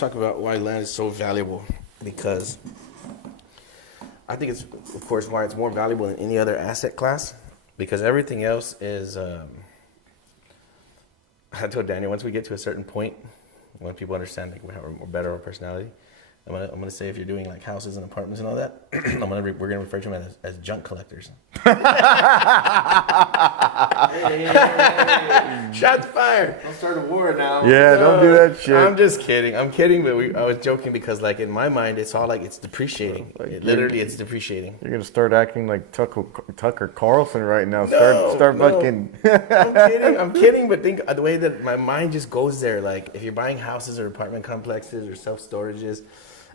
talk about why land is so valuable, because I think it's, of course, why it's more valuable than any other asset class, because everything else is, I told Daniel, once we get to a certain point, when people understand like, we have a better personality, I'm gonna say if you're doing like houses and apartments and all that, we're gonna refer to them as junk collectors. Shots fired. Don't start a war now. Yeah, don't do that shit. I'm just kidding. I'm kidding, but I was joking because like in my mind, it's all like it's depreciating. Like It's depreciating. You're gonna start acting like Tucker Carlson right now. No, Start no. fucking. I'm kidding, but think the way that my mind just goes there. Like if you're buying houses or apartment complexes or self-storages,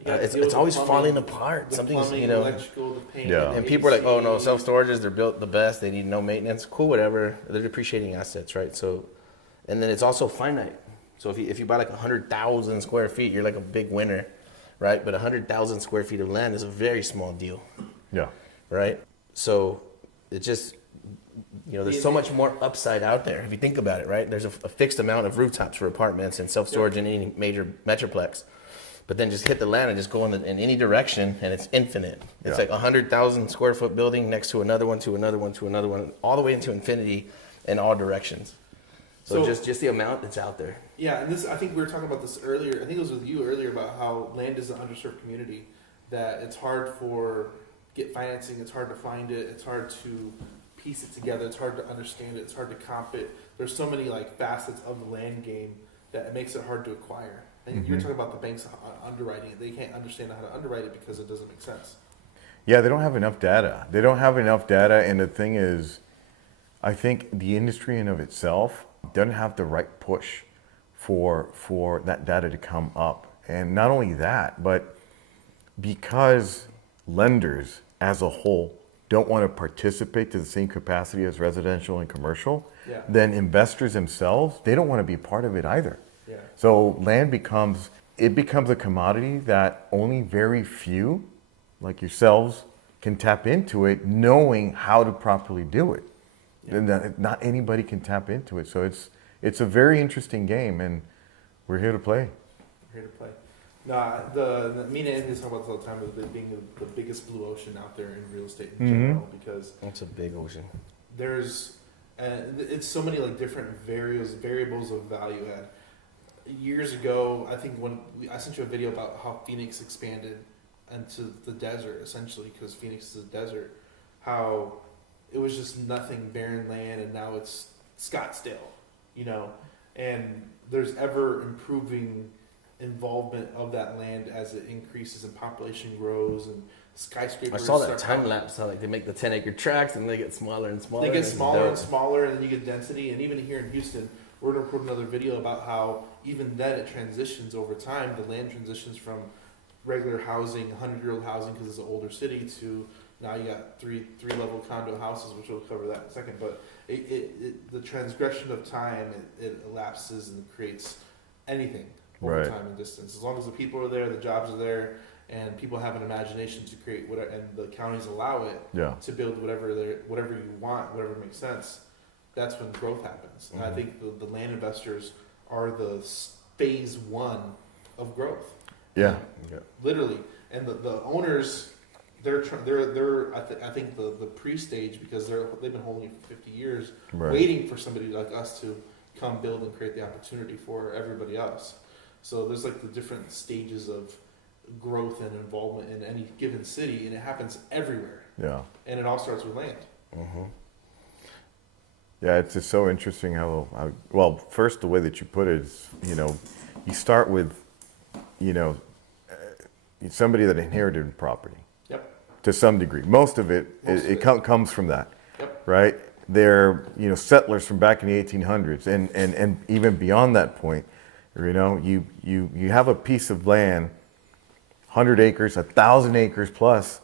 it's always falling apart. Something's, electrical, the paint, Yeah. and people are like, oh no, self-storages, they're built the best. They need no maintenance. Cool, whatever. They're depreciating assets, right? So, and then it's also finite. So if you buy like 100,000 square feet, you're like a big winner, right? But 100,000 square feet of land is a very small deal. Yeah. Right? So it just, there's so much more upside out there if you think about it, right? There's a fixed amount of rooftops for apartments and self-storage in any major metroplex. But then just hit the land and just go in any direction, and it's infinite. It's like 100,000 square foot building next to another one, to another one, to another one, all the way into infinity in all directions. So just the amount that's out there. Yeah, and I think we were talking about this earlier. I think it was with you earlier about how land is an underserved community, that it's hard get financing, it's hard to find it, it's hard to piece it together, it's hard to understand it, it's hard to comp it. There's so many like facets of the land game that it makes it hard to acquire. And you were talking about the banks underwriting it. They can't understand how to underwrite it because it doesn't make sense. Yeah, they don't have enough data. And the thing is, I think the industry in of itself doesn't have the right push for that data to come up. And not only that, but because lenders as a whole don't want to participate to the same capacity as residential and commercial, then investors themselves, they don't want to be part of it either. Yeah. So land becomes a commodity that only very few, like yourselves, can tap into it, knowing how to properly do it. Yeah. And not anybody can tap into it. So it's a very interesting game, and we're here to play. We're here to play. Me and Anthony talk about this all the time, as being the biggest blue ocean out there in real estate in general, because It's a big ocean. It's so many like different variables of value add. Years ago, I think when I sent you a video about how Phoenix expanded into the desert, essentially, because Phoenix is a desert, how it was just nothing, barren land, and now it's Scottsdale, and there's ever improving involvement of that land as it increases and population grows and skyscrapers. I saw that time lapse, how like they make the 10-acre tracts and they get smaller and smaller. They get smaller and smaller, and then you get density. And even here in Houston, we're going to record another video about how even then it transitions over time. The land transitions from regular housing, 100-year-old housing because it's an older city, to now you got three-level condo houses, which we'll cover that in a second. But the transgression of time, it elapses and creates anything over time and distance. As long as the people are there, the jobs are there, and people have an imagination to create whatever, and the counties allow it to build whatever you want, whatever makes sense. That's when growth happens. And I think the land investors are the phase one of growth. Yeah. Literally. And the owners, they're I think the pre-stage, because they've been holding it for 50 years, waiting for somebody like us to come build and create the opportunity for everybody else. So there's like the different stages of growth and involvement in any given city, and it happens everywhere. Yeah. And it all starts with land. Yeah, it's just so interesting how well, first, the way that you put it is, you start with, somebody that inherited property. Yep. To some degree. Most of it comes from that. Yep. Right? They're, settlers from back in the 1800s, and even beyond that point, you have a piece of land, 100 acres, 1,000 acres plus,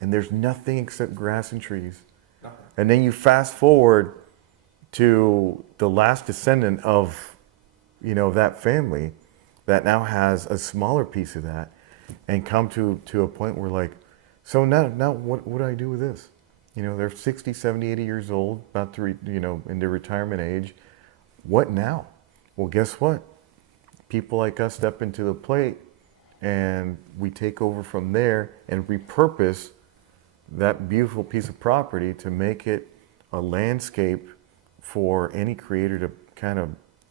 and there's nothing except grass and trees. Nothing. And then you fast forward to the last descendant of, that family that now has a smaller piece of that, and come to a point where like, so now what do I do with this? They're 60, 70, 80 years old, about to, in their retirement age. What now? Well, guess what? people like us step into the plate and we take over from there and repurpose that beautiful piece of property to make it a landscape for any creator to kind of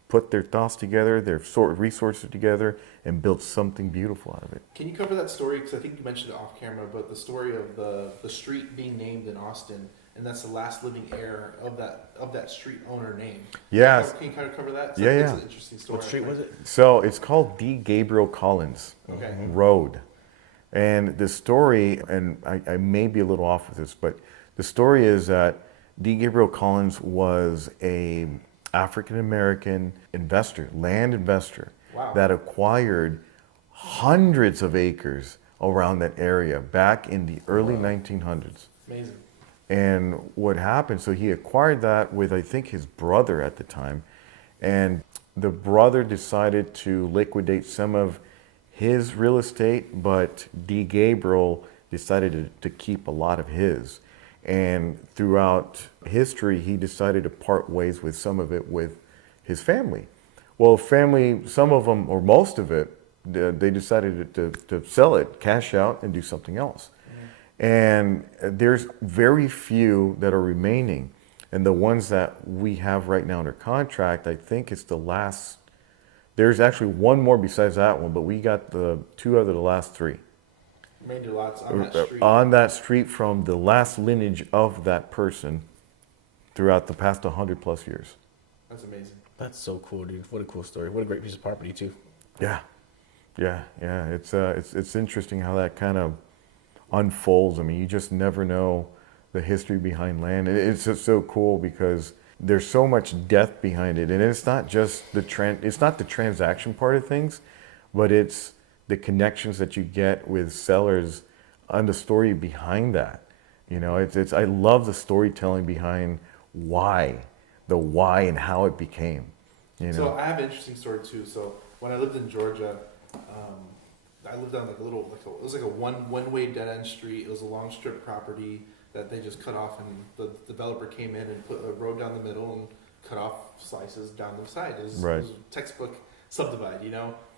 put their thoughts together, their resources together, and build something beautiful out of it. Can you cover that story? Because I think you mentioned it off camera, but the story of the street being named in Austin, and that's the last living heir of that street owner name. Yes. Can you kind of cover that? Yeah, It's yeah. an interesting story. What street was it? So it's called D. Gabriel Collins Okay. Road. And the story, and I may be a little off with this, but the story is that D. Gabriel Collins was a African-American investor, land investor, Wow. that acquired hundreds of acres around that area back in the early 1900s. Amazing. And what happened, so he acquired that with, I think, his brother at the time. And the brother decided to liquidate some of his real estate, but D. Gabriel decided to keep a lot of his. And throughout history, he decided to part ways with some of it with his family. Well, family, some of them, or most of it, they decided to sell it, cash out, and do something else. And there's very few that are remaining. And the ones that we have right now under contract, I think it's the last. There's actually one more besides that one, but we got the two out of the last three. Remainder lots on that street. On that street from the last lineage of that person throughout the past 100 plus years. That's amazing. That's so cool, dude. What a cool story. What a great piece of property, too. Yeah. It's interesting how that kind of unfolds. I mean, you just never know the history behind land. And it's just so cool because there's so much depth behind it. And it's not just it's not the transaction part of things, but it's the connections that you get with sellers and the story behind that. You know, I love the storytelling behind the why and how it became. You know? So I have an interesting story too. So when I lived in Georgia, I lived on it was like a one-way dead-end street. It was a long strip property that they just cut off, and the developer came in and put a road down the middle and cut off slices down the side. It was textbook subdivide,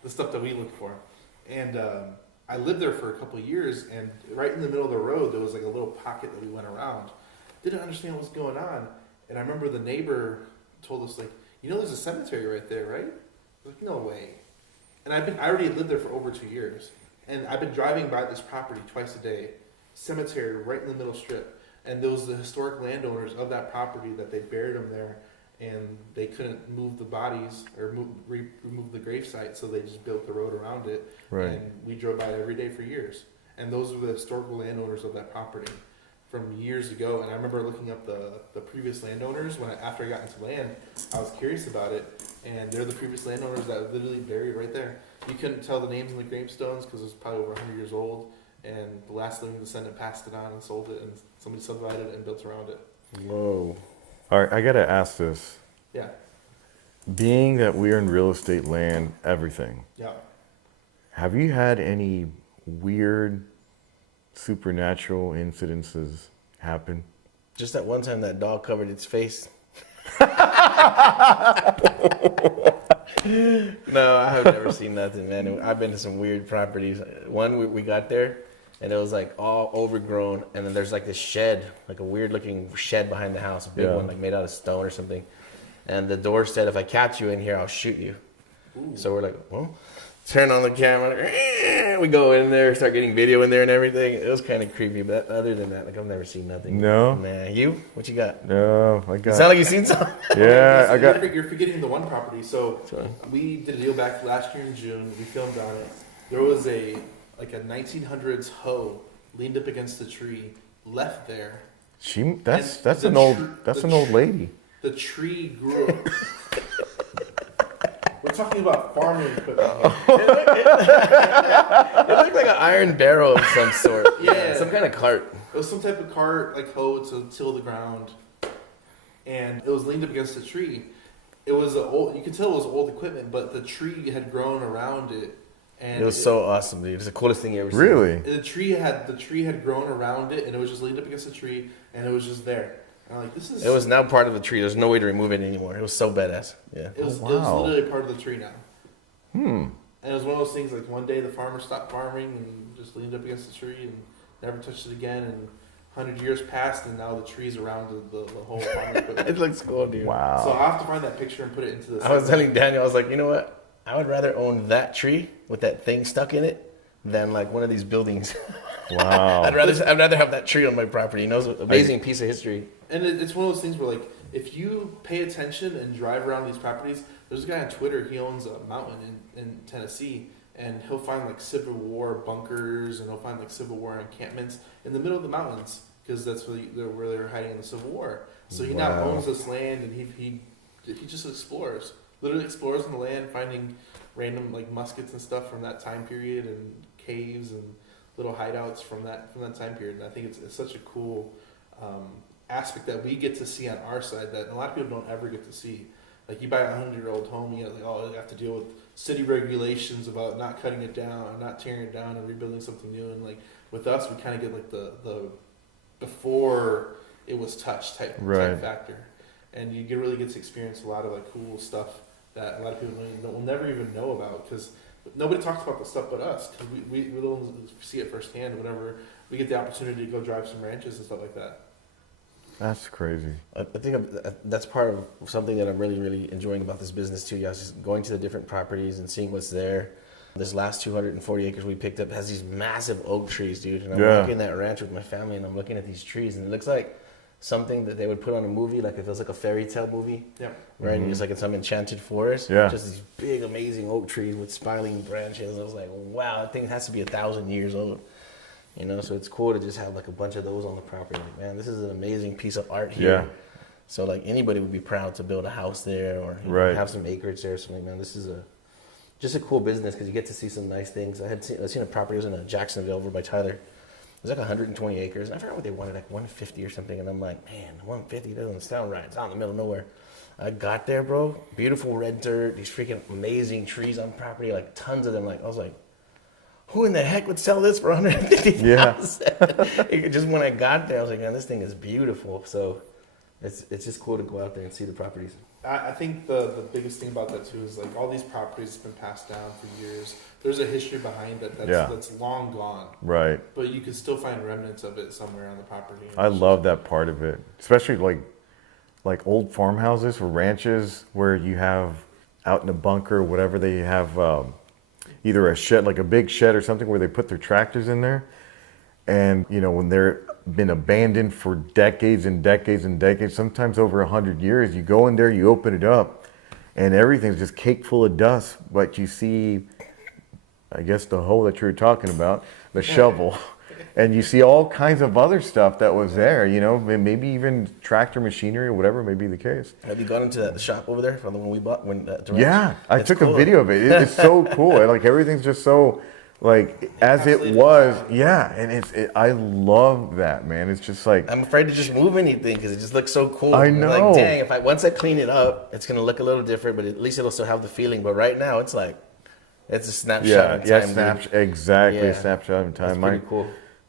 the stuff that we look for. And I lived there for a couple of years, and right in the middle of the road, there was like a little pocket that we went around. Didn't understand what was going on. And I remember the neighbor told us, like, there's a cemetery right there, right? I was like, no way. And I already lived there for over 2 years. And I've been driving by this property twice a day. Cemetery right in the middle strip. And those the historic landowners of that property that they buried them there, and they couldn't move the bodies or remove the gravesite, so they just built the road around it. Right. And we drove by it every day for years. And those were the historical landowners of that property from years ago. And I remember looking up the previous landowners after I got into land. I was curious about it, and they're the previous landowners that were literally buried right there. You couldn't tell the names on the gravestones because it was probably over 100 years old, and the last living descendant passed it on and sold it, and somebody subdivided it and built around it. Whoa. All right, I got to ask this. Yeah. Being that we're in real estate land, everything, Yeah. have you had any weird supernatural incidences happen? Just that one time that dog covered its face. No, I have never seen nothing, man. I've been to some weird properties. One, we got there, and it was like all overgrown, and then there's like this shed, like a weird looking shed behind the house, a big one, like made out of stone or something. And the door said, if I catch you in here, I'll shoot you. Ooh. So we're like, well, turn on the camera. We go in there, start getting video in there and everything. It was kind of creepy, but other than that, like, I've never seen nothing. No? Nah, you? What you got? No, I got. Sound like you seen something? Yeah, I got. You're forgetting the one property. So we did a deal back last year in June. We filmed on it. There was a 1900s hoe leaned up against the tree, left there. That's an old lady. The tree grew up. We're talking about farming equipment here. It looked like an iron barrel of some sort. Yeah. Some kind of cart. It was some type of cart, like hoe to till the ground. And it was leaned up against a tree. It was you could tell it was old equipment, but the tree had grown around it. And it was so awesome, dude. It was the coolest thing you ever seen. Really? The tree had grown around it, and it was just leaned up against a tree, and it was just there. And I'm like, this is. It was now part of the tree. There's no way to remove it anymore. It was so badass. Yeah. It was wow. literally part of the tree now. And it was one of those things like one day the farmer stopped farming and just leaned up against the tree and never touched it again. And 100 years passed, and now the tree's around the whole farm equipment. It looks cool, dude. Wow. So I'll have to find that picture and put it into the. I was telling Daniel, I was like, you know what? I would rather own that tree with that thing stuck in it than like one of these buildings. Wow. I'd rather have that tree on my property. You know, it's an amazing piece of history. And it's one of those things where, like, if you pay attention and drive around these properties, there's a guy on Twitter, he owns a mountain in Tennessee, and he'll find, like, Civil War bunkers, and he'll find, like, Civil War encampments in the middle of the mountains, because that's where they were hiding in the Civil War. So he now owns this land, and he just explores. Literally explores in the land, finding random, like, muskets and stuff from that time period, and caves and little hideouts from that time period. And I think it's such a cool aspect that we get to see on our side that a lot of people don't ever get to see. Like, you buy a 100-year-old home, you have to deal with city regulations about not cutting it down and not tearing it down and rebuilding something new. And like with us, we kind of get like the before it was touched type factor, and you really get to experience a lot of like cool stuff that a lot of people will never even know about, because nobody talks about the stuff but us, because we the ones see it firsthand whenever we get the opportunity to go drive some ranches and stuff like that. That's crazy. I think that's part of something that I'm really, really enjoying about this business too. Yeah, just going to the different properties and seeing what's there. This last 240 acres we picked up has these massive oak trees, dude. And I'm walking that ranch with my family, and I'm looking at these trees, and it looks like something that they would put on a movie, like if it was like a fairy tale movie, right? Mm-hmm. And it's like in some enchanted forest, just these big, amazing oak trees with spiraling branches. I was like, wow, that thing has to be 1,000 years old. You know, so it's cool to just have like a bunch of those on the property. Like, man, this is an amazing piece of art here. Yeah. So like anybody would be proud to build a house there or have some acreage there. So like, man, this is just a cool business because you get to see some nice things. I'd seen a property, it was in Jacksonville over by Tyler. It was like 120 acres. And I forgot what they wanted, like 150 or something. And I'm like, man, 150 doesn't sound right. It's out in the middle of nowhere. I got there, bro. Beautiful red dirt, these freaking amazing trees on property, like tons of them. Like I was like, who in the heck would sell this for 150,000? Yeah. Just when I got there, I was like, man, this thing is beautiful. So it's just cool to go out there and see the properties. I think the biggest thing about that too is like all these properties have been passed down for years. There's a history behind that that's long gone. Right. But you can still find remnants of it somewhere on the property. I love that part of it, especially like old farmhouses or ranches where you have out in a bunker or whatever, they have either a shed, like a big shed or something where they put their tractors in there. And, you know, when they're been abandoned for decades and decades and decades, sometimes over 100 years, you go in there, you open it up, and everything's just caked full of dust. But you see, I guess the hoe that you were talking about, the shovel, and you see all kinds of other stuff that was there, you know, maybe even tractor machinery or whatever may be the case. Have you gone into the shop over there from the one we bought? Yeah, I took a video of it. It's so cool. Like everything's just so, like, as it was. Yeah, and I love that, man. It's just like, I'm afraid to just move anything because it just looks so cool. I know. Like, dang, once I clean it up, it's going to look a little different, but at least it'll still have the feeling. But right now, it's like, it's a snapshot in time. Exactly, a snapshot in time. That's pretty cool.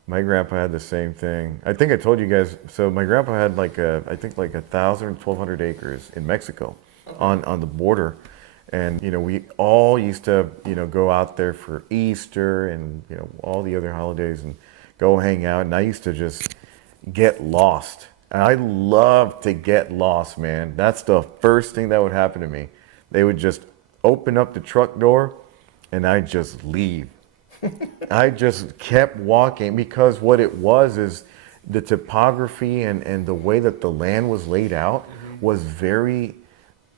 My grandpa had the same thing. I think I told you guys. So my grandpa had like 1,000 or 1,200 acres in Mexico, on the border, and you know we all used to go out there for Easter and all the other holidays and go hang out. And I used to just get lost. And I love to get lost, man. That's the first thing that would happen to me. They would just open up the truck door, and I'd just leave. I just kept walking because what it was is the topography and the way that the land was laid out was very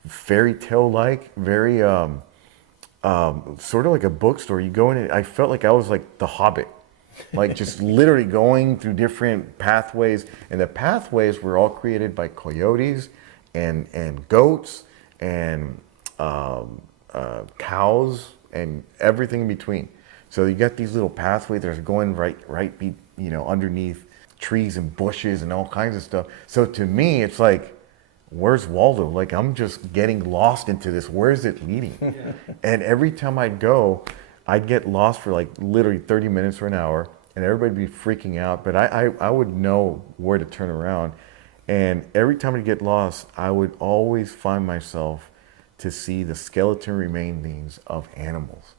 fairy tale like, very sort of like a bookstore. You go in and I felt like I was like the Hobbit, like just literally going through different pathways, and the pathways were all created by coyotes and goats and cows and everything in between. So you got these little pathways that are going right, underneath trees and bushes and all kinds of stuff. So to me, it's like, where's Waldo? Like, I'm just getting lost into this. Where is it leading? Yeah. And every time I'd go, I'd get lost for like literally 30 minutes or an hour, and everybody'd be freaking out. But I would know where to turn around. And every time I'd get lost, I would always find myself to see the skeleton remainings of animals.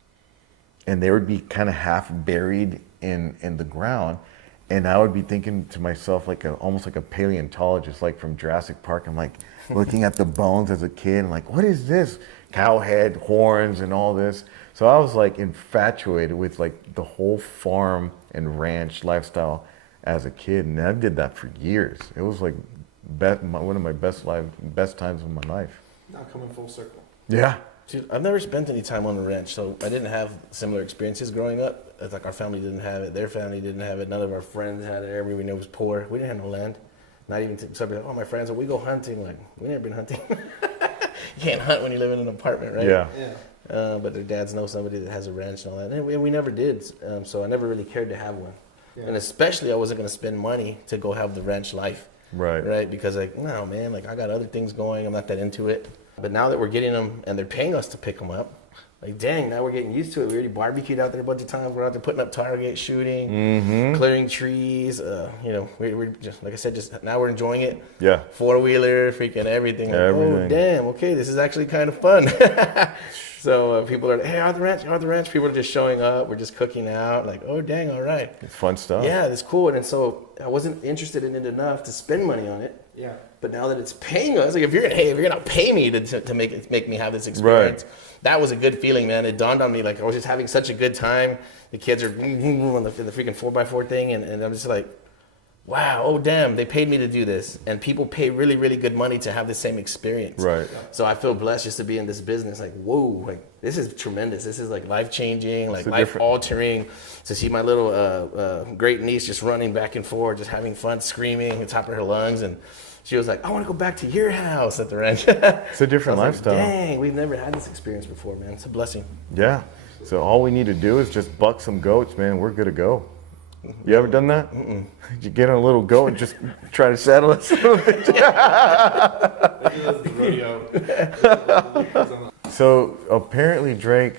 And they would be kind of half buried in the ground. And I would be thinking to myself, almost like a paleontologist, like from Jurassic Park. I'm like looking at the bones as a kid and like, what is this? Cow head, horns, and all this. So I was like infatuated with like the whole farm and ranch lifestyle as a kid. And I did that for years. It was like one of my best times of my life. Now coming full circle. Yeah. Dude, I've never spent any time on a ranch, so I didn't have similar experiences growing up. It's like our family didn't have it, their family didn't have it, none of our friends had it. Everybody we knew was poor. We didn't have no land. Not even somebody like, oh, my friends, we go hunting. Like, we never been hunting. You can't hunt when you live in an apartment, right? Yeah. But their dads know somebody that has a ranch and all that. And we never did, so I never really cared to have one. Yeah. And especially I wasn't going to spend money to go have the ranch life. Right? Because like, no, man, like I got other things going. I'm not that into it. But now that we're getting them and they're paying us to pick them up, like, dang, now we're getting used to it. We already barbecued out there a bunch of times. We're out there putting up target shooting, clearing trees. We're just, like I said, just now we're enjoying it. Yeah. 4-wheeler, freaking everything. Like, oh, damn, okay, this is actually kind of fun. So people are like, hey, out the ranch. People are just showing up. We're just cooking out. Like, oh, dang, all right. It's fun stuff. Yeah, it's cool. And so I wasn't interested in it enough to spend money on it. Yeah. But now that it's paying us, like if you're gonna pay me to make me have this experience, that was a good feeling, man. It dawned on me like I was just having such a good time. The kids are on the freaking 4x4 thing, and I'm just like, wow, oh damn, they paid me to do this, and people pay really, really good money to have the same experience. Right. So I feel blessed just to be in this business. Like, whoa, like this is tremendous. This is like life changing, like life altering. To see my little great niece just running back and forth, just having fun, screaming at the top of her lungs, and she was like, I want to go back to your house at the ranch. It's a different lifestyle. Like, dang, we've never had this experience before, man. It's a blessing. Yeah. So all we need to do is just buck some goats, man. We're good to go. You ever done that? Mm-mm. You get on a little goat and just try to saddle us a little bit. So apparently, Drake.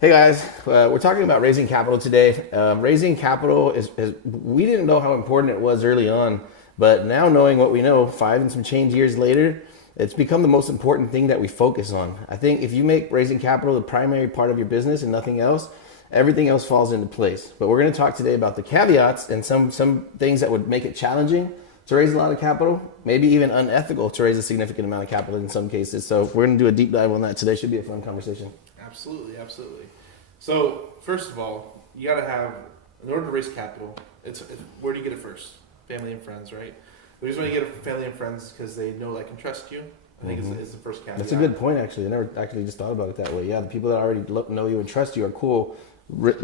Hey guys, we're talking about raising capital today. Raising capital is we didn't know how important it was early on. But now knowing what we know, 5 and some change years later, it's become the most important thing that we focus on. I think if you make raising capital the primary part of your business and nothing else, everything else falls into place. But we're going to talk today about the caveats and some things that would make it challenging to raise a lot of capital, maybe even unethical to raise a significant amount of capital in some cases. So we're going to do a deep dive on that today. Should be a fun conversation. Absolutely. So first of all, you got to have, in order to raise capital, where do you get it first? Family and friends, right? The reason why you get it from family and friends is because they know, like, and trust you. I think is the first caveat. That's a good point, actually. I never actually just thought about it that way. Yeah, the people that already know you and trust you are cool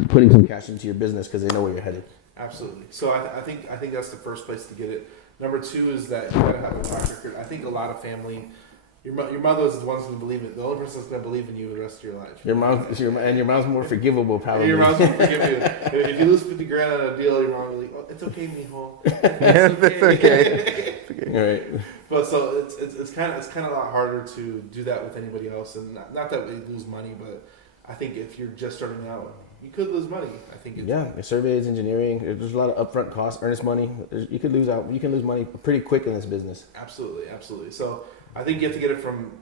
putting some cash into your business because they know where you're headed. Absolutely. So I think that's the first place to get it. Number 2 is that you gotta have a track record. I think a lot of family, your mother is the one who's gonna believe it. The only person that's gonna believe in you the rest of your life. Your mom's more forgivable, probably. Your mom's gonna forgive you. If you lose $50,000 on a deal, your mom will be like, "Oh, it's okay, mijo. It's okay." All right. But so it's kind of a lot harder to do that with anybody else, and not that we lose money, but I think if you're just starting out, you could lose money. I think. Surveys, engineering. There's a lot of upfront costs, earnest money. You can lose money pretty quick in this business. Absolutely. So I think you have to get it from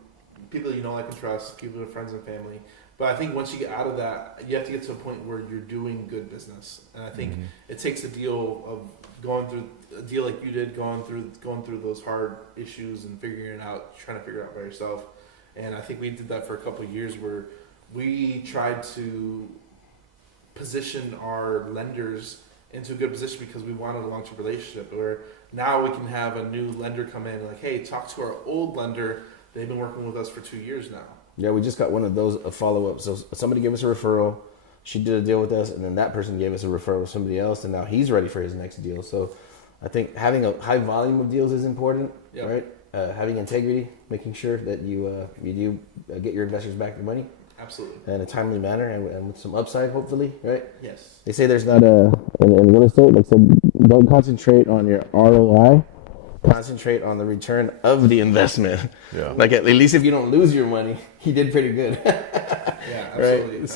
people you know, like, and trust, people who are friends and family. But I think once you get out of that, you have to get to a point where you're doing good business. And I think it takes a deal of going through a deal like you did, going through those hard issues and figuring it out, trying to figure it out by yourself. And I think we did that for a couple of years where we tried to position our lenders into a good position because we wanted a long-term relationship, where now we can have a new lender come in and like, hey, talk to our old lender. They've been working with us for 2 years now. Yeah, we just got one of those, a follow-up. So somebody gave us a referral. She did a deal with us, and then that person gave us a referral with somebody else, and now he's ready for his next deal. So I think having a high volume of deals is important, right? Having integrity, making sure that you do get your investors back their money. Absolutely. In a timely manner and with some upside, hopefully, right? Yes. They say there's not in real estate, like said, don't concentrate on your ROI. Concentrate on the return of the investment. Yeah. Like at least if you don't lose your money, you did pretty good. Yeah, absolutely. Right.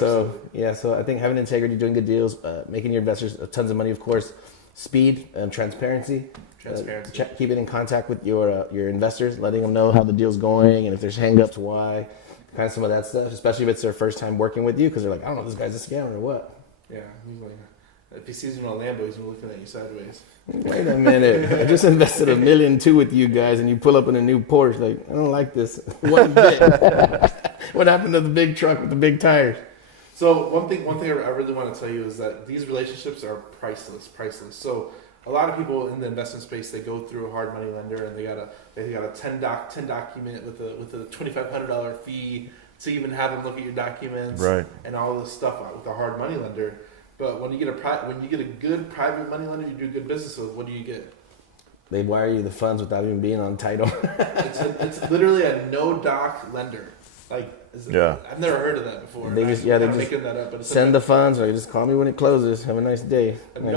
So I think having integrity, doing good deals, making your investors tons of money, of course, speed and transparency. Keep it in contact with your investors, letting them know how the deal's going and if there's hangups, why. kind of some of that stuff, especially if it's their first time working with you, because they're like, I don't know if this guy's a scammer or what. Yeah, he's like, if he sees you in a Lambo, he's looking at you sideways. Wait a minute, I just invested $1.2 million with you guys, and you pull up in a new Porsche. Like, I don't like this. One bit. What happened to the big truck with the big tires? So one thing I really want to tell you is that these relationships are priceless. So a lot of people in the investment space, they go through a hard money lender and they got a 10 document with a $2,500 fee to even have them look at your documents, Right. and all this stuff with a hard money lender. But when you get a good private money lender, you do good business with. What do you get? They wire you the funds without even being on title. It's literally a no doc lender. Like, I've never heard of that before. They just making that up. But it's send the funds, or just call me when it closes. Have a nice day. a Like,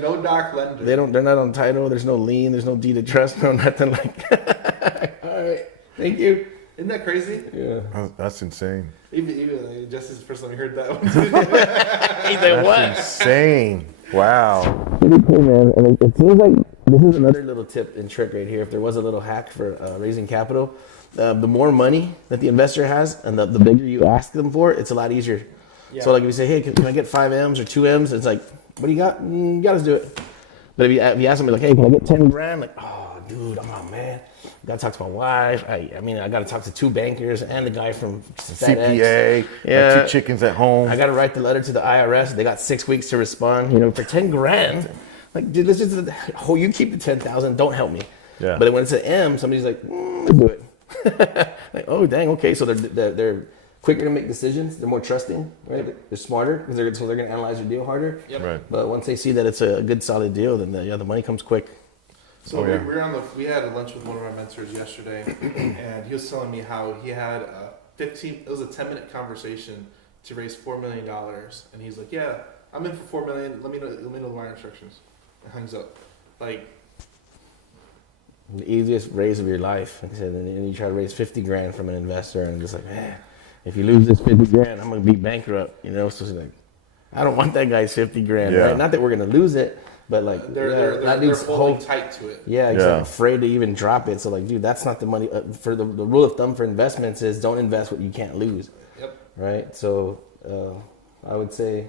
no doc lender. They're not on title. There's no lien. There's no deed of trust. No nothing like that. All right, thank you. Isn't that crazy? Yeah. Oh, that's insane. Even like, Jesse's the first time I heard that one. He's like, That's what? insane. Wow. Pretty cool, man. And it seems like this is another little tip and trick right here. If there was a little hack for raising capital, the more money that the investor has and the bigger you ask them for, it's a lot easier. Yeah. So like if you say, hey, can I get 5 M's or 2 M's? It's like, what do you got? You got to do it. But if you ask somebody like, hey, can I get 10 grand? Like, oh, dude, man. I got to talk to my wife. I got to talk to 2 bankers and the guy from FedEx. CPA. Yeah. 2 chickens at home. I got to write the letter to the IRS. They got 6 weeks to respond. For 10 grand. Like, dude, let's just, you keep the 10,000. Don't help me. Yeah. But when it's an M, somebody's like, let's do it. Like, oh, dang, okay. So they're quicker to make decisions. They're more trusting, right? They're smarter because they're going to analyze your deal harder. Yep. Right. But once they see that it's a good, solid deal, then the money comes quick. So we had a lunch with one of our mentors yesterday, and he was telling me how he had it was a 10-minute conversation to raise $4 million, and he's like, yeah, I'm in for $4 million. Let me know the wire instructions. And hangs up. Like, The easiest raise of your life. Like I said, and you try to raise 50 grand from an investor, and just like, man, if you lose this 50 grand, I'm gonna be bankrupt. So it's like, I don't want that guy's 50 grand. Yeah. Right? Not that we're gonna lose it, but like they're holding tight to it. Yeah, exactly. Afraid to even drop it. So like, dude, that's not the money. For the rule of thumb for investments is don't invest what you can't lose. Yep. Right. So I would say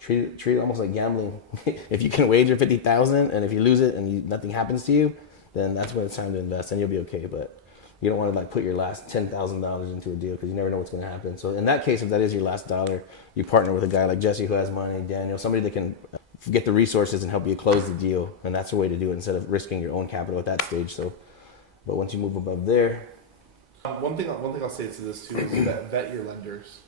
treat it almost like gambling. If you can wager 50,000, and if you lose it and nothing happens to you, then that's when it's time to invest, and you'll be okay. But you don't want to like put your last $10,000 into a deal because you never know what's going to happen. So in that case, if that is your last dollar, you partner with a guy like Jesse who has money, Daniel, somebody that can get the resources and help you close the deal, and that's the way to do it instead of risking your own capital at that stage. So, but once you move above there, one thing I'll say to this too is that vet your lenders.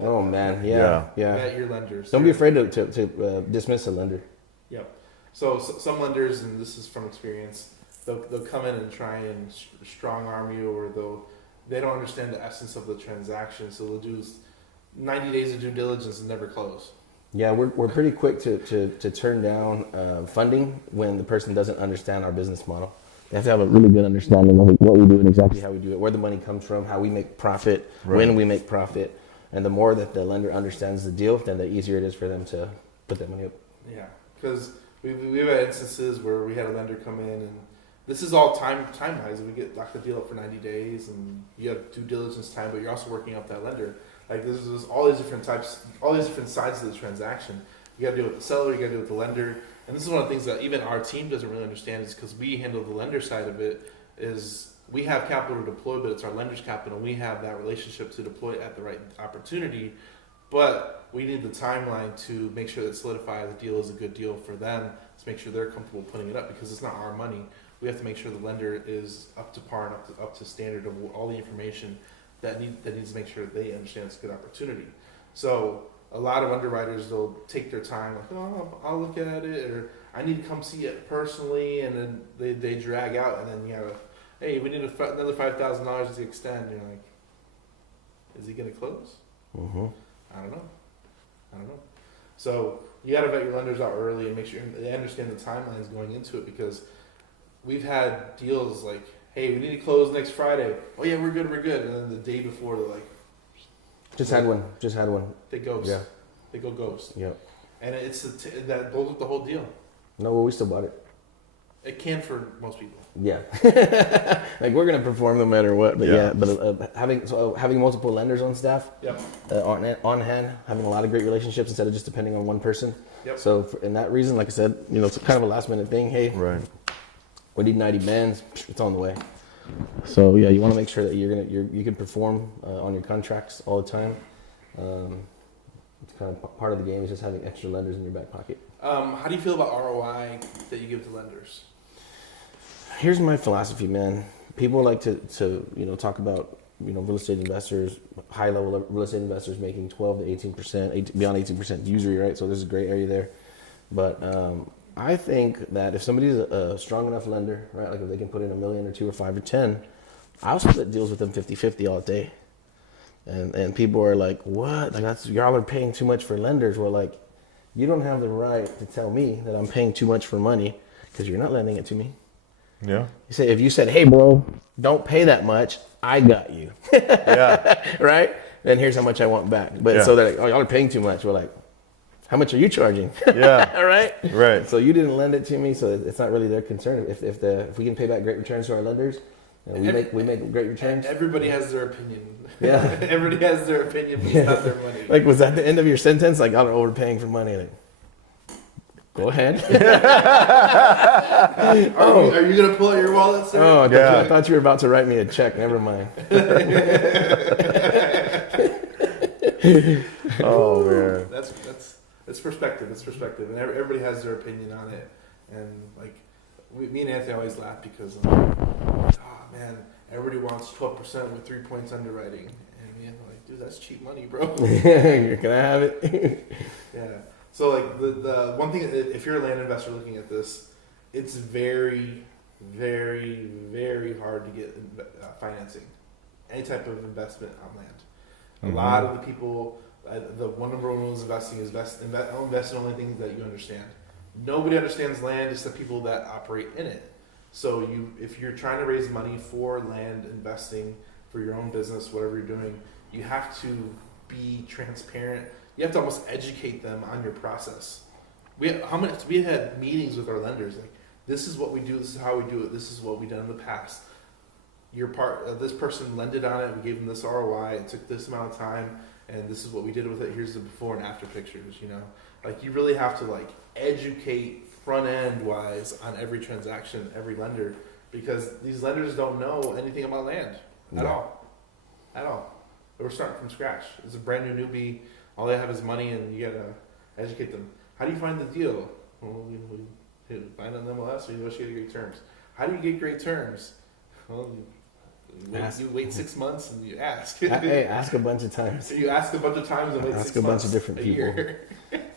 oh man, yeah. Vet your lenders. Don't be afraid to dismiss a lender. Yep. So some lenders, and this is from experience, they'll come in and try and strong arm you, or they don't understand the essence of the transaction, so they'll do 90 days of due diligence and never close. Yeah, we're pretty quick to turn down funding when the person doesn't understand our business model. They have to have a really good understanding of what we do and exactly how we do it, where the money comes from, how we make profit, when we make profit. And the more that the lender understands the deal, then the easier it is for them to put that money up. Yeah, because we've had instances where we had a lender come in, and this is all time-wise. We lock the deal up for 90 days, and you have due diligence time, but you're also working up that lender. Like there's all these different types, all these different sides of the transaction. You got to deal with the seller, you got to deal with the lender, and this is one of the things that even our team doesn't really understand. Is because we handle the lender side of it. Is we have capital to deploy, but it's our lender's capital. We have that relationship to deploy at the right opportunity, but we need the timeline to make sure that solidify the deal is a good deal for them. To make sure they're comfortable putting it up because it's not our money. We have to make sure the lender is up to par and up to standard of all the information that needs to make sure they understand it's a good opportunity. So a lot of underwriters, they'll take their time, like, oh, I'll look at it, or I need to come see it personally, and then they drag out, and then you have hey, we need another $5,000 to extend. And you're like, is he going to close? Mm-hmm. I don't know. So you got to vet your lenders out early and make sure they understand the timelines going into it, because we've had deals like, hey, we need to close next Friday. Oh yeah, we're good. And then the day before, they're like, Just had one. They ghost. Yeah. They go ghost. Yep. And it's that blows up the whole deal. No, well, we still bought it. It can for most people. Yeah, like we're gonna perform no matter what. But having multiple lenders on staff, Yep. On hand, having a lot of great relationships instead of just depending on one person. Yep. So in that reason, like I said, it's kind of a last minute thing. Hey, Right. we need 90 bands. It's on the way. So yeah, you want to make sure that you can perform on your contracts all the time. It's kind of part of the game is just having extra lenders in your back pocket. How do you feel about ROI that you give to lenders? Here's my philosophy, man. People like to talk about real estate investors, high level real estate investors making 12 to 18%, beyond 18% usury, right? So there's a gray area there. But I think that if somebody's a strong enough lender, right, like if they can put in $1 million or 2 or 5 or 10, I'll split deals with them 50-50 all day. And people are like, what? Like y'all are paying too much for lenders. Well, like, you don't have the right to tell me that I'm paying too much for money because you're not lending it to me. Yeah. If you said, hey, bro, don't pay that much, I got you. Yeah. Right? Then here's how much I want back. But so they're like, oh, y'all are paying too much. We're like, how much are you charging? Yeah. All right? Right. So you didn't lend it to me, so it's not really their concern. If we can pay back great returns to our lenders, we make great returns. Everybody has their opinion. Yeah. Everybody has their opinion, but it's not their money. Like, was that the end of your sentence? Like, I'm overpaying for money. Like, go ahead. Are you going to pull out your wallet, sir? Oh, Yeah. I thought you were about to write me a check. Never mind. Oh man. That's perspective. It's perspective, and everybody has their opinion on it. And like, me and Anthony always laugh because, man, everybody wants 12% with 3 points underwriting, and me, I'm like, dude, that's cheap money, bro. Can I have it? Yeah. So like the one thing, if you're a land investor looking at this, it's very, very, very hard to get financing, any type of investment on land. A lot of the people, the number one rule is investing is invest in only things that you understand. Nobody understands land except people that operate in it. So if you're trying to raise money for land investing for your own business, whatever you're doing, you have to be transparent. You have to almost educate them on your process. We had meetings with our lenders, like, this is what we do, this is how we do it, this is what we've done in the past. This person lended on it, we gave them this ROI, it took this amount of time, and this is what we did with it, here's the before and after pictures, Like, you really have to, like, educate front end wise on every transaction, every lender, because these lenders don't know anything about land at all. We're starting from scratch. It's a brand new newbie. All they have is money, and you gotta educate them. How do you find the deal? Well, we find on MLS, we negotiate great terms. How do you get great terms? Well, you wait 6 months and you ask. Hey, ask a bunch of times. You ask a bunch of times and wait ask 6 a months. bunch of different people. Year.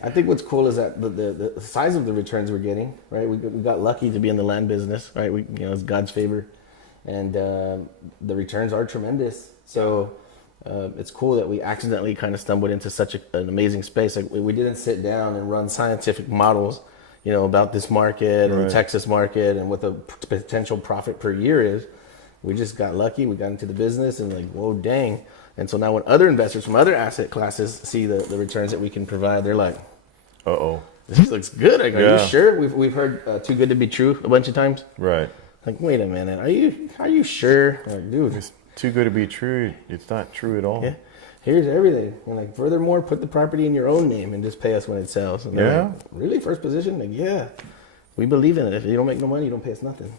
I think what's cool is that the size of the returns we're getting, right? We got lucky to be in the land business, right? It's God's favor, and the returns are tremendous. So it's cool that we accidentally kind of stumbled into such an amazing space. Like, we didn't sit down and run scientific models, about this market and the Texas market and what the potential profit per year is. We just got lucky. We got into the business and like, whoa, dang. And so now when other investors from other asset classes see the returns that we can provide, they're like, Uh-oh. this looks good. Like, are you sure? We've heard too good to be true a bunch of times. Right. Like, wait a minute. Are you sure? Like, dude, It's too good to be true. It's not true at all. yeah. Here's everything. And like, furthermore, put the property in your own name and just pay us when it sells. And they're like, really? First position? Like, yeah. We believe in it. If you don't make no money, you don't pay us nothing.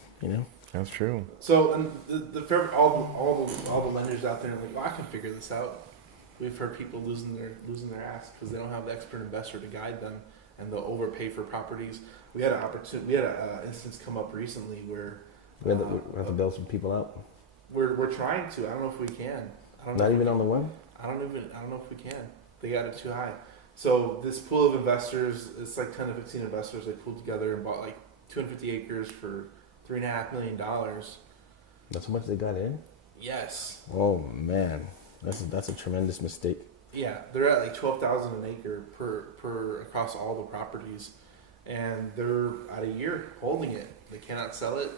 That's true. So, and all the lenders out there are like, well, I can figure this out. We've heard people losing their ass because they don't have the expert investor to guide them, and they'll overpay for properties. We had an instance come up recently where We have to bail some people out. we're trying to. I don't know if we can. Not even on the one? I don't know if we can. They got it too high. So this pool of investors, it's like 10 to 15 investors. They pulled together and bought like 250 acres for $3.5 million. That's how much they got in? Yes. Oh man, that's a tremendous mistake. Yeah, they're at like 12,000 an acre per across all the properties, and they're at a year holding it. They cannot sell it.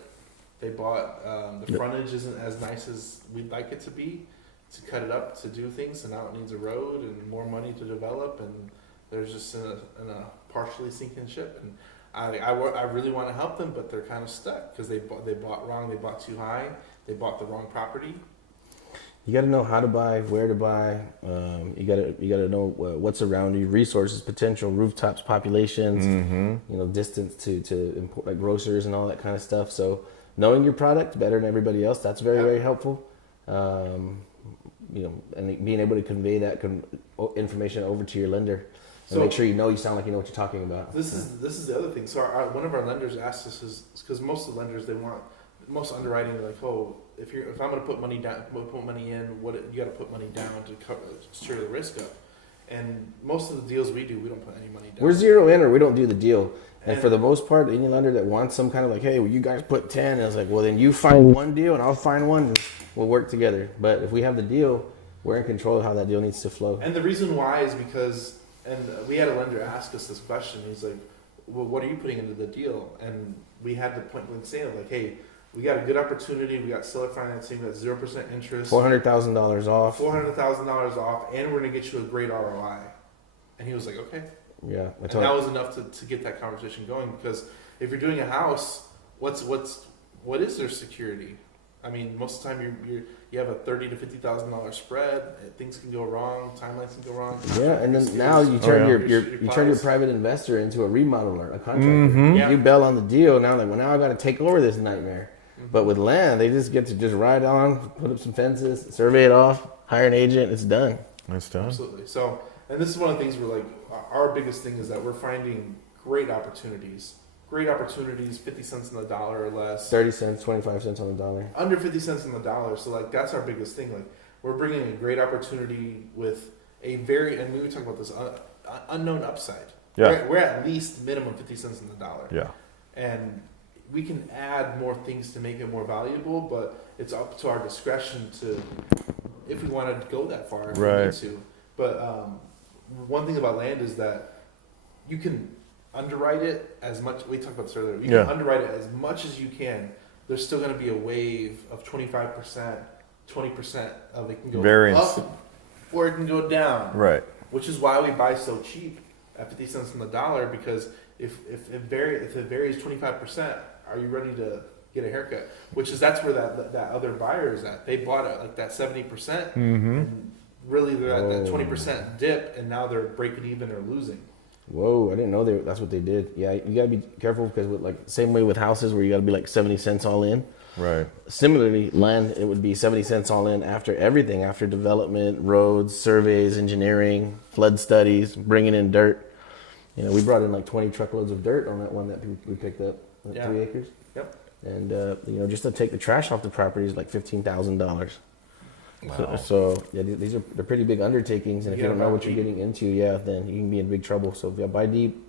They bought the frontage isn't as nice as we'd like it to be. To cut it up to do things, and now it needs a road and more money to develop, and they're just in a partially sinking ship. And I really want to help them, but they're kind of stuck because they bought wrong, they bought too high, they bought the wrong property. You got to know how to buy, where to buy. You got to know what's around you, resources, potential, rooftops, populations. Distance to import, like grocers and all that kind of stuff. So knowing your product better than everybody else, that's very helpful. And being able to convey that information over to your lender. And make sure you sound like you know what you're talking about. This is the other thing. So one of our lenders asked us because most of the lenders most underwriting they're like, oh, if I'm going to put money down, put money in, you got to put money down to share the risk up. And most of the deals we do, we don't put any money down. We're zero in or we don't do the deal. And for the most part, any lender that wants some kind of like, hey, well, you guys put 10, and I was like, well, then you find one deal and I'll find one and we'll work together. But if we have the deal, we're in control of how that deal needs to flow. And the reason why is because, and we had a lender ask us this question. He's like, well, what are you putting into the deal? And we had the point blank say like, hey, we got a good opportunity. We got seller financing. We got 0% interest. $400,000 off. $400,000 off, and we're gonna get you a great ROI. And he was like, okay. Yeah, and that was enough to get that conversation going, because if you're doing a house, what is their security? I mean, most of the time you have a $30,000 to $50,000 spread. Things can go wrong. Timelines can go wrong. Yeah, and then now you turn you turn your private investor into a remodeler, a contractor. You bail on the deal. Now now I got to take over this nightmare. But with land, they just get to just ride on, put up some fences, survey it off, hire an agent. It's done. It's done. Absolutely. So, and this is one of the things we're like, our biggest thing is that we're finding great opportunities. 50 cents on the dollar or less. 30 cents, 25 cents on the dollar. Under 50 cents on the dollar. So like, that's our biggest thing. Like, we're bringing a great opportunity with and we were talking about this unknown upside. Yeah. We're at least minimum 50 cents on the dollar. Yeah. And we can add more things to make it more valuable, but it's up to our discretion if we want to go that far, if we need to. But one thing about land is that you can underwrite it as much. We talked about this earlier. You can underwrite it as much as you can. There's still going to be a wave of 25%, 20% of it can go variance up or it can go down. Right. Which is why we buy so cheap at 50 cents on the dollar, because if it varies 25%, are you ready to get a haircut? That's where that other buyer is at. They bought it like that 70%, and really they're at that 20% dip, and now they're breaking even or losing. Whoa, I didn't know that's what they did. Yeah, you gotta be careful, because same way with houses where you gotta be like 70 cents all in. Right. Similarly, land, it would be 70 cents all in after everything, after development, roads, surveys, engineering, flood studies, bringing in dirt. We brought in like 20 truckloads of dirt on that one that we picked up, 3 acres. Yep. And just to take the trash off the property is like $15,000. Wow. So they're pretty big undertakings, and if you don't know what you're getting into, then you can be in big trouble. So if you buy deep,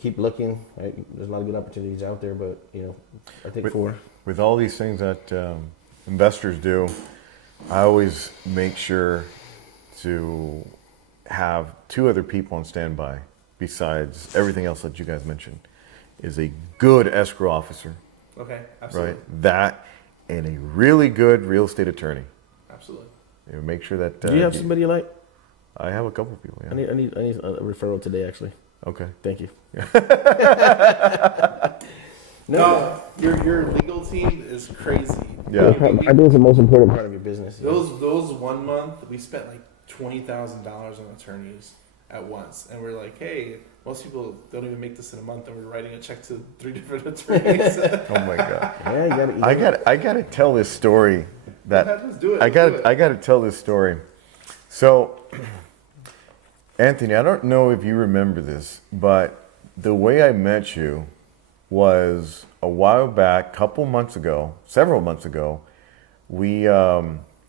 keep looking. Right? There's a lot of good opportunities out there, but I think with all these things that investors do, I always make sure to have 2 other people on standby besides everything else that you guys mentioned. Is a good escrow officer. Okay, absolutely. Right, that and a really good real estate attorney. Absolutely. Make sure that. Do you have somebody you like? I have a couple of people. Yeah. I need a referral today, actually. Okay. Thank you. No, your legal team is crazy. Yeah. I think it's the most important part of your business. Those 1 month we spent like $20,000 on attorneys at once, and we're like, hey, most people don't even make this in a month, and we're writing a check to 3 different attorneys. Oh my God. Yeah, I gotta tell this story. Let's do it. I gotta tell this story. So, Anthony, I don't know if you remember this, but the way I met you was a while back, several months ago.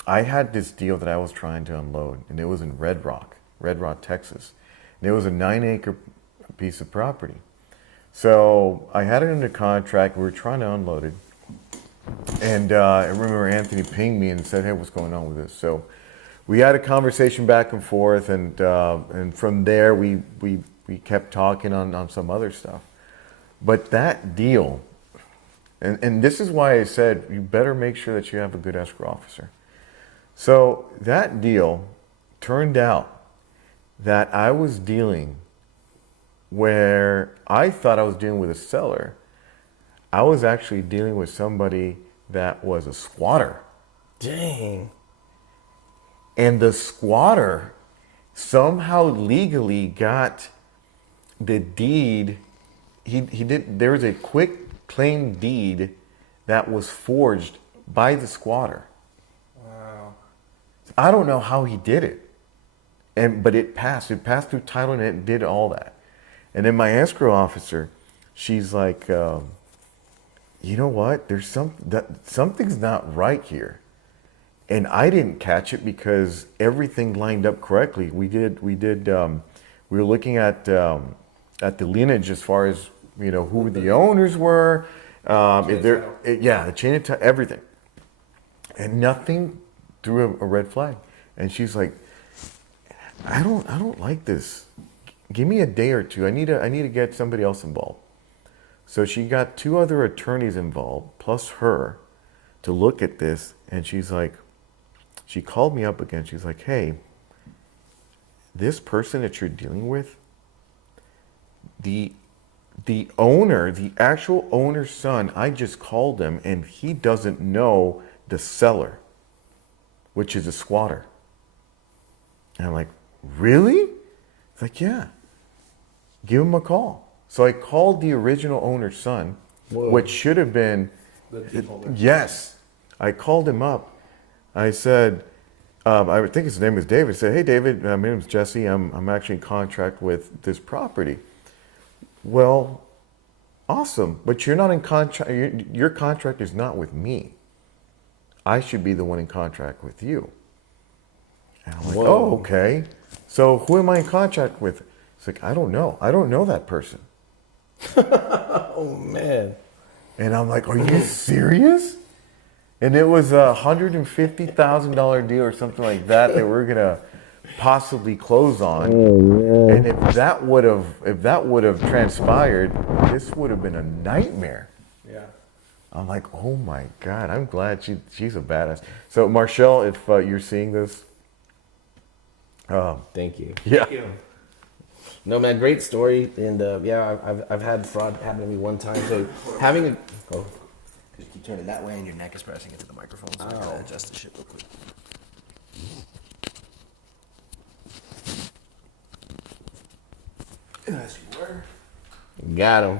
I had this deal that I was trying to unload, and it was in Red Rock, Texas. And it was a 9-acre piece of property. So I had it under contract. We were trying to unload it. And I remember Anthony pinged me and said, hey, what's going on with this? So we had a conversation back and forth, and from there we kept talking on some other stuff. But that deal, and this is why I said you better make sure that you have a good escrow officer. So that deal turned out that I was dealing where I thought I was dealing with a seller, I was actually dealing with somebody that was a squatter. Dang. And the squatter somehow legally got the deed. He did. There was a quick claim deed that was forged by the squatter. Wow. I don't know how he did it, but it passed. It passed through title and it did all that. And then my escrow officer, she's like, you know what? There's something's not right here. And I didn't catch it because everything lined up correctly. We were looking at the lineage as far as, you know, who the owners were, the chain of title, everything. And nothing threw a red flag. And she's like, I don't like this. Give me a day or two. I need to get somebody else involved. So she got 2 other attorneys involved, plus her, to look at this. And she's like, she called me up again. She's like, hey, this person that you're dealing with, the owner, the actual owner's son, I just called him and he doesn't know the seller, which is a squatter. And I'm like, really? It's like, yeah. Give him a call. So I called the original owner's son, which should have been, The deed holder. yes. I called him up. I said, I think his name was David. I said, hey, David, my name is Jesse. I'm actually in contract with this property. Well, awesome. But you're not in contract. Your contract is not with me. I should be the one in contract with you. And I'm like, oh, okay. So who am I in contract with? It's like, I don't know. I don't know that person. Oh, man. And I'm like, are you serious? And it was $150,000 deal or something like that we're gonna possibly close on. And if that would have transpired, this would have been a nightmare. Yeah. I'm like, oh my God, I'm glad she's a badass. So Marshall, if you're seeing this, Thank you. yeah. Thank you. No, man, great story. And I've had fraud happen to me one time. So having a Just keep turning that way and your neck is pressing into the microphone, so I gotta adjust the shit real quick. As you were. got him.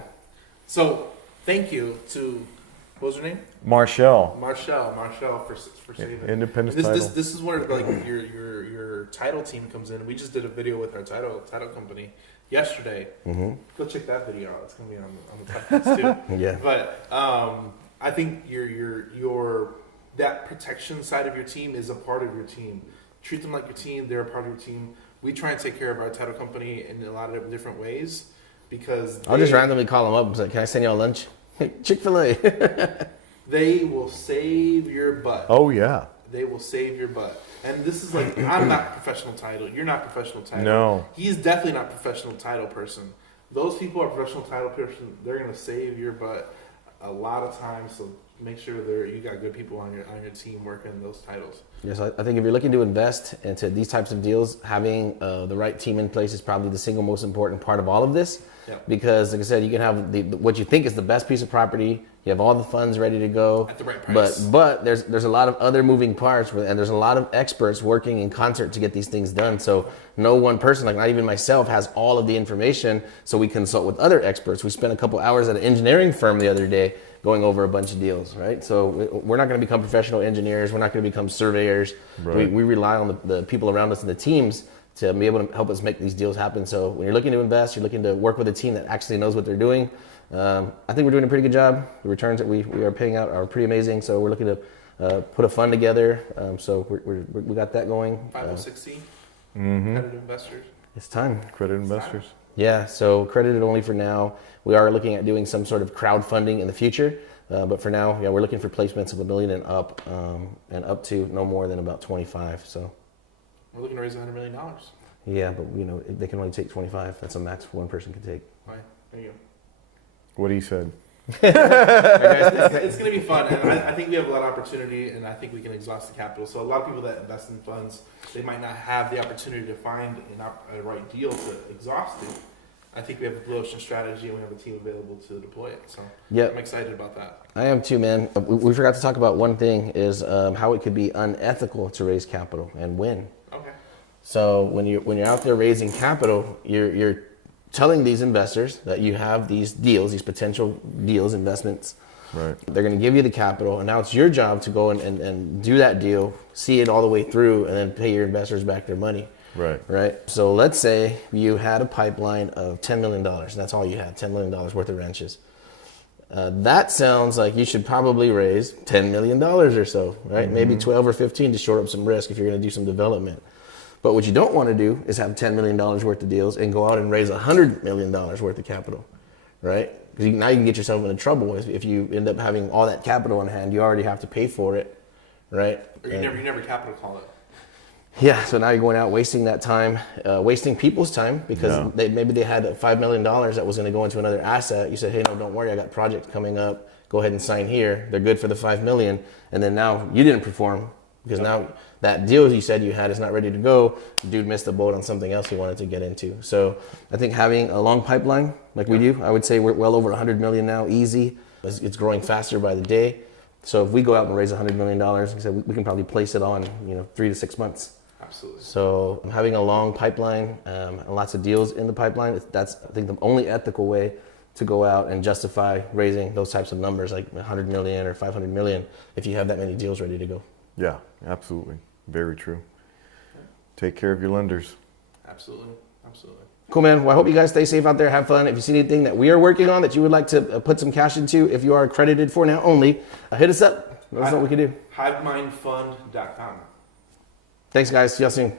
So thank you to, what was her name? Marshall, Marshall for saving. Independence This title. this is where like your title team comes in. We just did a video with our title company yesterday. Mm-hmm. Go check that video out. It's gonna be on the podcast too. Yeah. But I think your that protection side of your team is a part of your team. Treat them like your team. They're a part of your team. We try and take care of our title company in a lot of different ways because I'll just randomly call them up and say, can I send y'all lunch? Chick-fil-A. they will save your butt. Oh yeah. They will save your butt. And this is like, I'm not professional title. You're not professional title. No. He's definitely not professional title person. Those people are professional title person. They're gonna save your butt a lot of times. So make sure you got good people on your team working those titles. Yes, I think if you're looking to invest into these types of deals, having the right team in place is probably the single most important part of all of this. Yep. Because, like I said, you can have what you think is the best piece of property. You have all the funds ready to go At the right price. But there's a lot of other moving parts, and there's a lot of experts working in concert to get these things done. So no one person, like not even myself, has all of the information. So we consult with other experts. We spent a couple hours at an engineering firm the other day going over a bunch of deals, right? So we're not going to become professional engineers. We're not going to become surveyors. Right. We rely on the people around us and the teams to be able to help us make these deals happen. So when you're looking to invest, you're looking to work with a team that actually knows what they're doing. I think we're doing a pretty good job. The returns that we are paying out are pretty amazing. So we're looking to put a fund together. So we got that going. 506C, accredited investors. It's time. Credit investors. Yeah, so credited only for now. We are looking at doing some sort of crowdfunding in the future. But for now, yeah, we're looking for placements of $1 million and up to no more than about 25. So We're looking to raise $100 million. yeah, but they can only take 25. That's a max one person can take. Right. There you go. What he said. It's going to be fun, and I think we have a lot of opportunity, and I think we can exhaust the capital. So a lot of people that invest in funds, they might not have the opportunity to find a right deal to exhaust it. I think we have a blue ocean strategy and we have a team available to deploy it. So Yep. I'm excited about that. I am too, man. We forgot to talk about one thing is how it could be unethical to raise capital and win. Okay. So when you're out there raising capital, you're telling these investors that you have these deals, these potential deals, investments. Right. They're going to give you the capital, and now it's your job to go and do that deal, see it all the way through, and then pay your investors back their money. Right. Right. So let's say you had a pipeline of $10 million. That's all you had, $10 million worth of wrenches. That sounds like you should probably raise $10 million or so, right? Mm-hmm. Maybe 12 or 15 to shore up some risk if you're going to do some development. But what you don't want to do is have $10 million worth of deals and go out and raise $100 million worth of capital, right? Because now you can get yourself into trouble. If you end up having all that capital in hand, you already have to pay for it, right? Or you never capital call it. Yeah, so now you're going out wasting that time, wasting people's time because maybe they had $5 million that was going to go into another asset. You said, hey, no, don't worry, I got projects coming up. Go ahead and sign here. They're good for the $5 million. And then now you didn't perform because now that deal you said you had is not ready to go. Dude missed the boat on something else he wanted to get into. So I think having a long pipeline like we do, I would say we're well over 100 million now, easy. It's growing faster by the day. So if we go out and raise $100 million, like I said, we can probably place it on 3 to 6 months. Absolutely. So having a long pipeline and lots of deals in the pipeline, that's I think the only ethical way to go out and justify raising those types of numbers like 100 million or 500 million if you have that many deals ready to go. Yeah, absolutely. Very true. Take care of your lenders. Absolutely. Absolutely. Cool, man. Well, I hope you guys stay safe out there. Have fun. If you see anything that we are working on that you would like to put some cash into, if you are accredited for now only, hit us up. Let us know what we can do. HiveMindFund.com. Thanks, guys. See y'all soon.